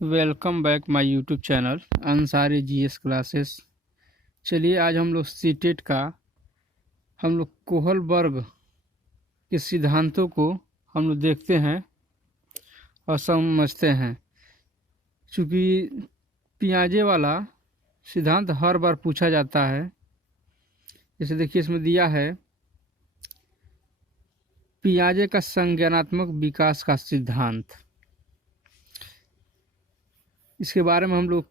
Welcome back my YouTube channel Ansari GS classes. चलिए आज हम लोग सीटेट का कोहलबर्ग के सिद्धांतों को हम लोग देखते हैं और समझते हैं। चूँकि पियाजे वाला सिद्धांत हर बार पूछा जाता है। जैसे देखिए इसमें दिया है पियाजे का संज्ञानात्मक विकास का सिद्धांत। इसके बारे में हम लोग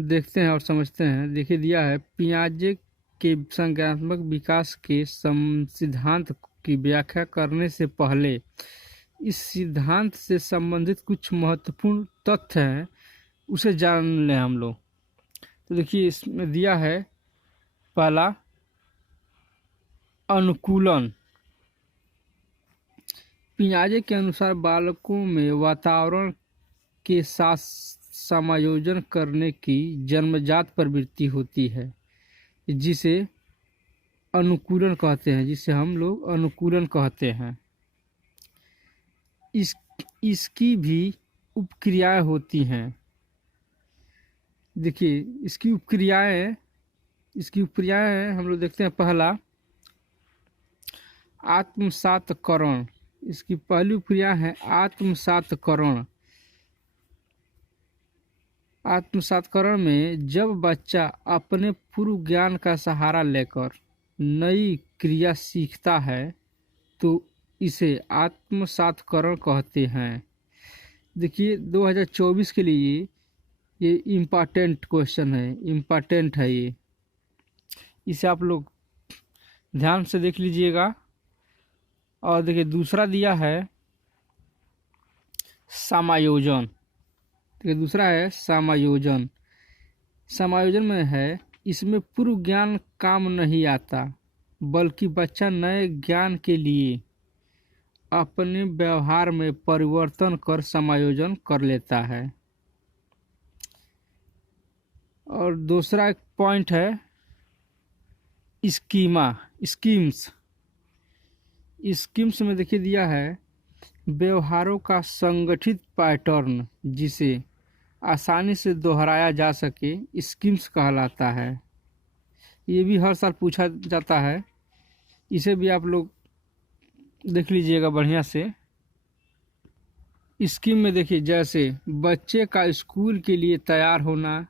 देखते हैं और समझते हैं। देखिए दिया है पियाजे के संज्ञानात्मक विकास के सिद्धांत की व्याख्या करने से पहले इस सिद्धांत से संबंधित कुछ महत्वपूर्ण तथ्य हैं, उसे जान लें हम लोग। तो देखिए इसमें दिया है पहला अनुकूलन। पियाजे के अनुसार बालकों में वातावरण के साथ समायोजन करने की जन्मजात प्रवृत्ति होती है, जिसे अनुकूलन कहते हैं, जिसे हम लोग अनुकूलन कहते हैं। इसकी भी उपक्रियाएं होती हैं। देखिए इसकी उपक्रियाएं हम लोग देखते हैं। पहला आत्मसातकरण। इसकी पहली उपक्रिया है आत्मसातकरण। आत्मसातकरण में जब बच्चा अपने पूर्व ज्ञान का सहारा लेकर नई क्रिया सीखता है तो इसे आत्मसातकरण कहते हैं। देखिए 2024 के लिए ये इम्पॉर्टेंट क्वेश्चन है, इम्पॉर्टेंट है ये। इसे आप लोग ध्यान से देख लीजिएगा। और देखिए दूसरा दिया है समायोजन। देखिए दूसरा है समायोजन। समायोजन में है इसमें पूर्व ज्ञान काम नहीं आता, बल्कि बच्चा नए ज्ञान के लिए अपने व्यवहार में परिवर्तन कर समायोजन कर लेता है। और दूसरा एक पॉइंट है स्कीम्स में देखिए दिया है व्यवहारों का संगठित पैटर्न जिसे आसानी से दोहराया जा सके स्कीम्स कहलाता है। ये भी हर साल पूछा जाता है, इसे भी आप लोग देख लीजिएगा बढ़िया से। स्कीम में देखिए जैसे बच्चे का स्कूल के लिए तैयार होना,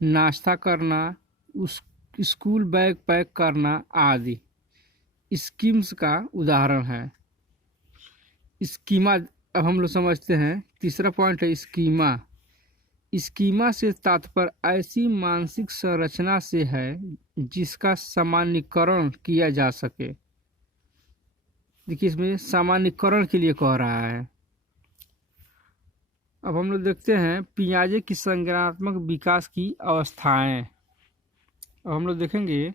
नाश्ता करना, उस स्कूल बैग पैक करना आदि स्कीम्स का उदाहरण है। स्कीमा अब हम लोग समझते हैं। तीसरा पॉइंट है स्कीमा। स्कीमा से तात्पर्य ऐसी मानसिक संरचना से है जिसका सामान्यीकरण किया जा सके। देखिए इसमें सामान्यीकरण के लिए कह रहा है। अब हम लोग देखते हैं पियाजे की संज्ञानात्मक विकास की अवस्थाएं। अब हम लोग देखेंगे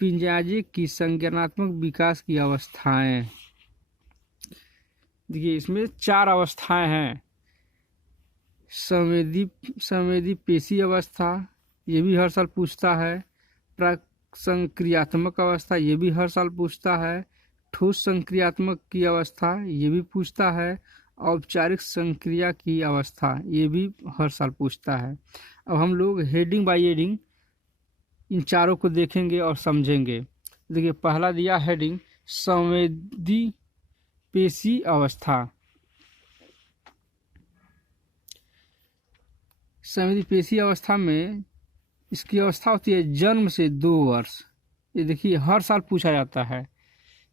पियाजे की संज्ञानात्मक विकास की अवस्थाएं। देखिए इसमें 4 अवस्थाएं हैं। संवेदी पेशी अवस्था, ये भी हर साल पूछता है। प्राक संक्रियात्मक अवस्था, ये भी हर साल पूछता है। ठोस संक्रियात्मक की अवस्था, ये भी पूछता है। औपचारिक संक्रिया की अवस्था, ये भी हर साल पूछता है। अब हम लोग हेडिंग बाय हेडिंग इन चारों को देखेंगे और समझेंगे। देखिए पहला दिया हेडिंग संवेदी पेशी अवस्था। संवेदी पेशी अवस्था में इसकी अवस्था होती है जन्म से 2 वर्ष। ये देखिए हर साल पूछा जाता है।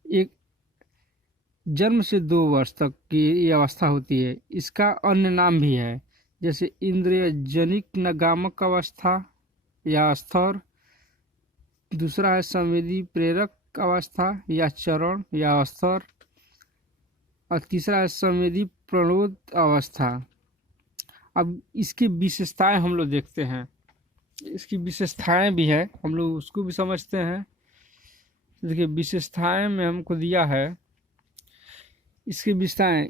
एक जन्म से 2 वर्ष तक की ये अवस्था होती है। इसका अन्य नाम भी है, जैसे इंद्रिय जनिक नगामक अवस्था या स्तर। दूसरा है संवेदी प्रेरक अवस्था या चरण या स्तर। और तीसरा है संवेदी प्रणोद अवस्था। अब इसकी विशेषताएं हम लोग देखते हैं। इसकी विशेषताएं भी है, हम लोग उसको भी समझते हैं। देखिए विशेषताएं में हमको दिया है इसकी विशेषताएं।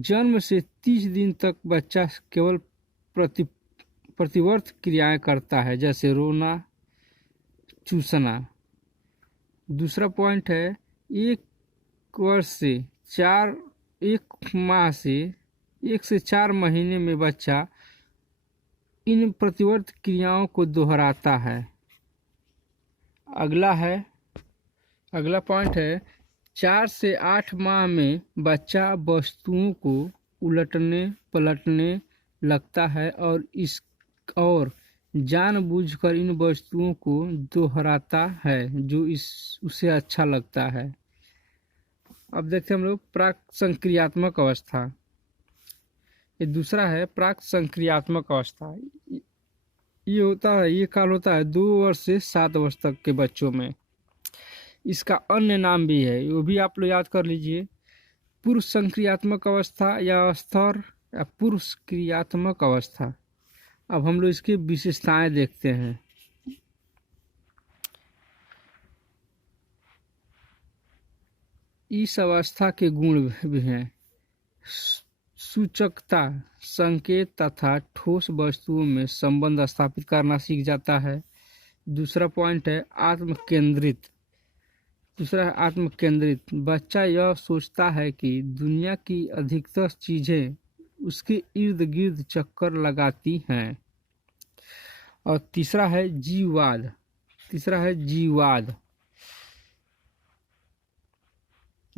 जन्म से 30 दिन तक बच्चा केवल प्रतिवर्त क्रियाएं करता है, जैसे रोना, चूसना। दूसरा पॉइंट है 1 माह से 1 से 4 महीने में बच्चा इन प्रतिवर्ती क्रियाओं को दोहराता है। अगला पॉइंट है 4 से 8 माह में बच्चा वस्तुओं को उलटने पलटने लगता है और जानबूझकर इन वस्तुओं को दोहराता है जो उसे अच्छा लगता है। अब देखते हैं हम लोग प्राक संक्रियात्मक अवस्था। ये दूसरा है प्राक संक्रियात्मक अवस्था। ये काल होता है 2 वर्ष से 7 वर्ष तक के बच्चों में। इसका अन्य नाम भी है, वो भी आप लोग याद कर लीजिए। पूर्व संक्रियात्मक अवस्था या स्तर या पूर्व क्रियात्मक अवस्था। अब हम लोग इसकी विशेषताएं देखते हैं। इस अवस्था के गुण भी हैं। सूचकता, संकेत तथा ठोस वस्तुओं में संबंध स्थापित करना सीख जाता है। दूसरा पॉइंट है आत्म-केंद्रित। बच्चा यह सोचता है कि दुनिया की अधिकतर चीजें उसके इर्द गिर्द चक्कर लगाती हैं। और तीसरा है जीववाद।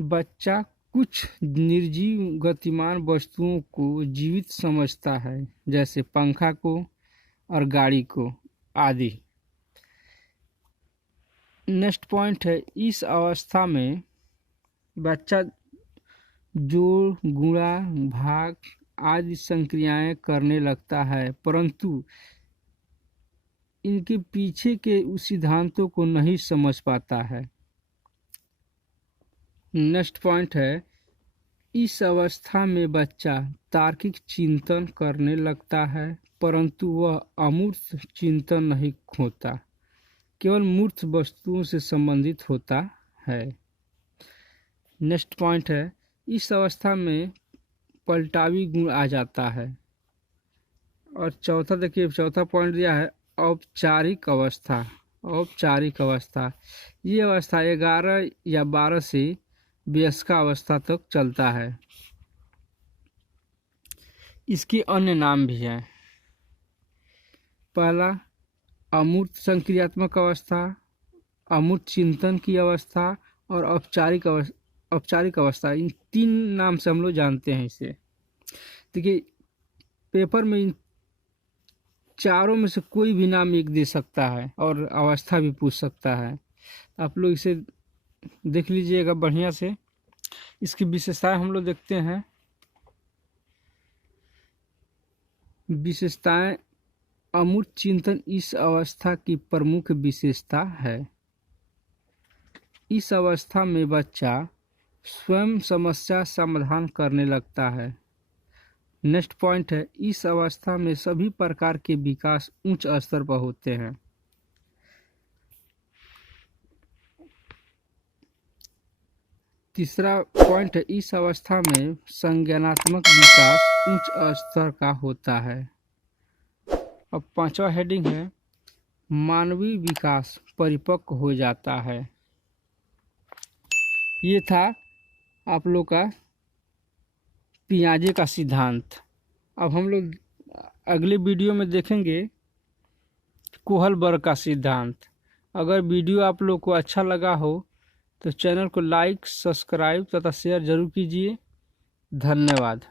बच्चा कुछ निर्जीव गतिमान वस्तुओं को जीवित समझता है, जैसे पंखा को और गाड़ी को आदि। नेक्स्ट पॉइंट है इस अवस्था में बच्चा जोड़, गुणा, भाग आदि संक्रियाएं करने लगता है, परंतु इनके पीछे के उस सिद्धांतों को नहीं समझ पाता है। नेक्स्ट पॉइंट है इस अवस्था में बच्चा तार्किक चिंतन करने लगता है, परंतु वह अमूर्त चिंतन नहीं होता, केवल मूर्त वस्तुओं से संबंधित होता है। नेक्स्ट पॉइंट है इस अवस्था में पलटावी गुण आ जाता है। और चौथा पॉइंट दिया है औपचारिक अवस्था। ये अवस्था 11 या 12 से वयस्कावस्था तक चलता है। इसके अन्य नाम भी हैं। पहला अमूर्त संक्रियात्मक अवस्था, अमूर्त चिंतन की अवस्था और औपचारिक अवस्था। इन 3 नाम से हम लोग जानते हैं इसे। देखिए पेपर में इन चारों में से कोई भी नाम एक दे सकता है और अवस्था भी पूछ सकता है। आप लोग इसे देख लीजिएगा बढ़िया से। इसकी विशेषताएं हम लोग देखते हैं। विशेषताएं अमूर्त चिंतन इस अवस्था की प्रमुख विशेषता है। इस अवस्था में बच्चा स्वयं समस्या समाधान करने लगता है। नेक्स्ट पॉइंट है इस अवस्था में सभी प्रकार के विकास उच्च स्तर पर होते हैं। तीसरा पॉइंट है इस अवस्था में संज्ञानात्मक विकास उच्च स्तर का होता है। अब 5वां हेडिंग है मानवीय विकास परिपक्व हो जाता है। ये था आप लोग का पियाजे का सिद्धांत। अब हम लोग अगले वीडियो में देखेंगे कोहलबर्ग का सिद्धांत। अगर वीडियो आप लोग को अच्छा लगा हो तो चैनल को लाइक, सब्सक्राइब तथा शेयर जरूर कीजिए। धन्यवाद।